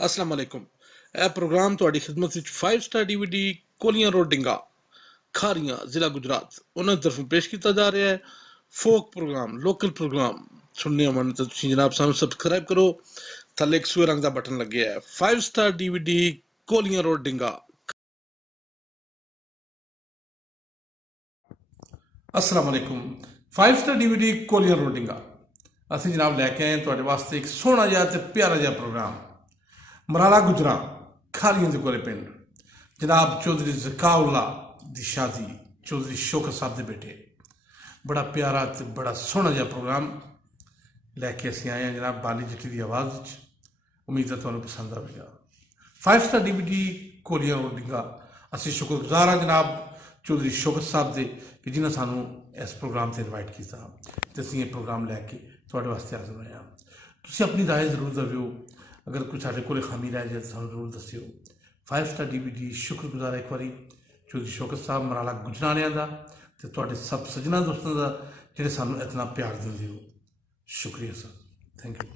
अस्सलाम वालेकुम। यह प्रोग्राम ਤੁਹਾਡੀ ਖidmat ਵਿੱਚ 5 ਸਟਾਰ DVD ਕੋਲੀਆਂ ਰੋਡ ਡਿੰਗਾ ਖਾਰੀਆਂ ਜ਼ਿਲ੍ਹਾ ਗੁਜਰਾਤ ਉਹਨਾਂ ਦੀ ਤਰਫੋਂ ਪੇਸ਼ ਕੀਤਾ ਜਾ ਰਿਹਾ ਹੈ। ਫੋਕ ਪ੍ਰੋਗਰਾਮ ਲੋਕਲ ਪ੍ਰੋਗਰਾਮ ਸੁਣਨੇ ਮਨ ਤਾਂ ਤੁਸੀਂ ਜਨਾਬ ਸਾਨੂੰ ਸਬਸਕ੍ਰਾਈਬ ਕਰੋ। ਥੱਲੇ ਇੱਕ ਸੂਏ ਰੰਗ ਦਾ ਬਟਨ ਲੱਗਿਆ ਹੈ 5 ਸਟਾਰ DVD ਕੋਲੀਆਂ ਰੋਡ ਡਿੰਗਾ। अस्सलाम वालेकुम। 5 स्टार DVD कोलियां रोड डिंगा ਅਸੀਂ जनाब लैके आए ਤੁਹਾਡੇ वास्ते एक सोहना जिहा ते प्यारा जिहा प्रोग्राम मराला गुजरा खालियां दे कोले पिंड जनाब चौधरी ज़काउल्ला दी शादी चौधरी शौकत साहब दे बेटे बड़ा प्यारा ते बड़ा सोहना जिहा प्रोग्राम लैके असीं आए हैं जनाब बाली जट्टी दी आवाज़ च। उम्मीद है तुहानूं पसंद आवेगा। 5 स्टार DVD कोलियां रोड डिंगा असीं शुक्रगुजार हाँ जनाब चौधरी शौकत साहब दे कि जिन्हें सानू इस प्रोग्राम से इनवाइट किया तो असीं ये प्रोग्राम लैके तुहाडे वास्ते हाज़र होए हां। तुसीं अपनी राय जरूर दविओ, अगर कोई साडे कोल खामी रह जाए तो सानू जरूर दस्सिओ। 5 स्टार DVD शुक्रगुजार एक बारी चौधरी शौकत साहब मराला गुजराणियां दा ते तुहाडे सब सज्जना दोस्तां दा जिहड़े सानू इतना प्यार दिंदे हो। शुक्रिया सर, थैंक यू।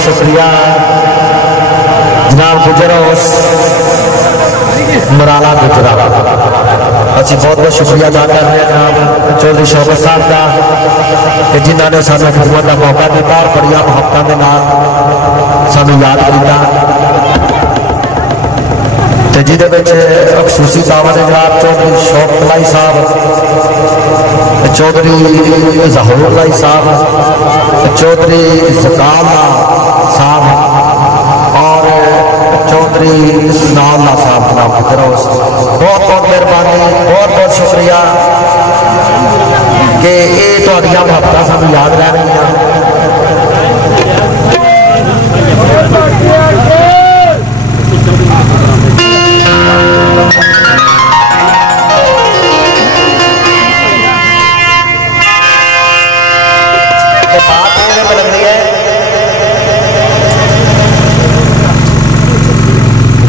शुक्रिया जनाब गुजरोस मराला गुजरा असी बहुत बहुत शुक्रिया अदा कर रहे हैं चौधरी शौकत साहब का कि जिन्होंने सानू खिदमत का मौका दिता और बड़िया मुहब्बतों के नाल सानू याद किया ते जिहदे विच खसूसी दावा ने जनाब चौधरी शौकत लाई साहब चौधरी ज़हूर लाई साहब चौधरी ज़काउल्ला साहब और चौधरी इस्माइल साहब जनाब गुजरोस बहुत बहुत मेहरबानी, बहुत बहुत शुक्रिया कि ये तुहाडियां मुहब्बतां सानू याद रह रही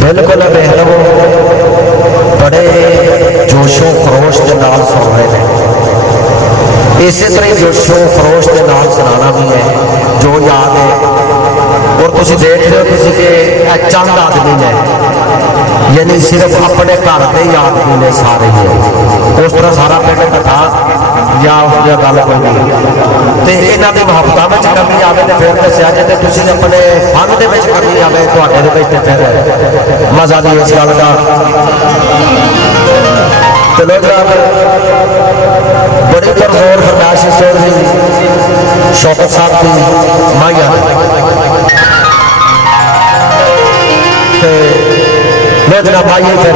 बिल्कुल बेहद बड़े जोशो खरोश के नाल सुन रहे हैं। इसी तरह जोशो खरोश के नाल सुनाना भी है जो याद है। और तुम देख रहे हो किसी के चंद आदमी ने यानी सिर्फ अपने घर के ही आदमी ने सारे ही उस तरह सारा पिंड कथा या उस गल कोई नहीं तो इन्हों की मुहब्बतों में कमी आए तो फिर दसिया जाए तो तुम अपने फन के कमी आए तो फिर मजा नहीं इस गल का। चलो जनाब बड़ी भरपूर फरमाइश चौधरी शौकत साहब की माइया लो जनाब आइए फिर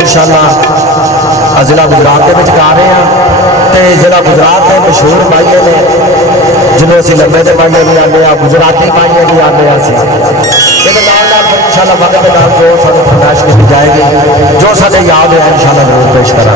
इंशाअल्लाह जिला गुजरात के गा रहे हैं तो जिला गुजरात के मशहूर माइए ने जिन्होंने असं लम्बे के माइए भी आने गुजराती माइए भी आने इंशाअल्लाह वक्त के नाम जो सानू फरमाइश की जाएगी जो साढ़े याद है इंशाअल्लाह जरूर पेश करा।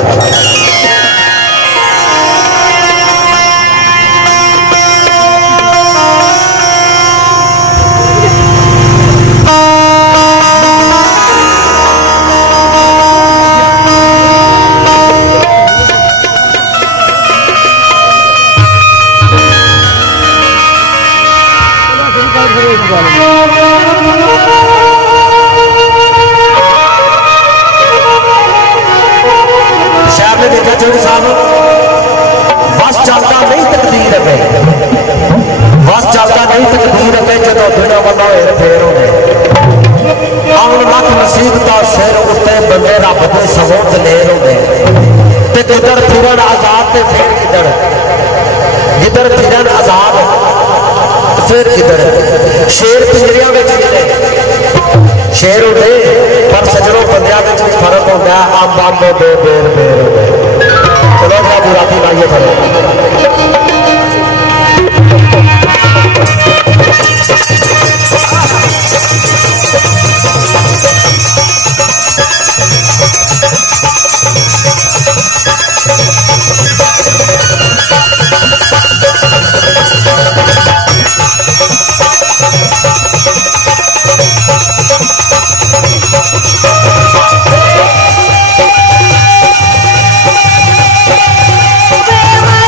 बस चलता नहीं तकदीर पे बस चलता नहीं तकदीर पे जो दिन वालों हेर फेर होने आउन लख नसीबता सिर उत्ते बंदे रब के सगों दलेर होने ते किधर फिरन आजाद ते फिर किधर जिधर फिरन आजाद फिर किधर शेर पिंजरिया में जिंदे शेर होते पर सजनों बंदियां में फर्क होता है अंब अंब दे बेर बेर होते चलो क्या बुराती लाइए फिर Bye.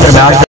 दरम्यान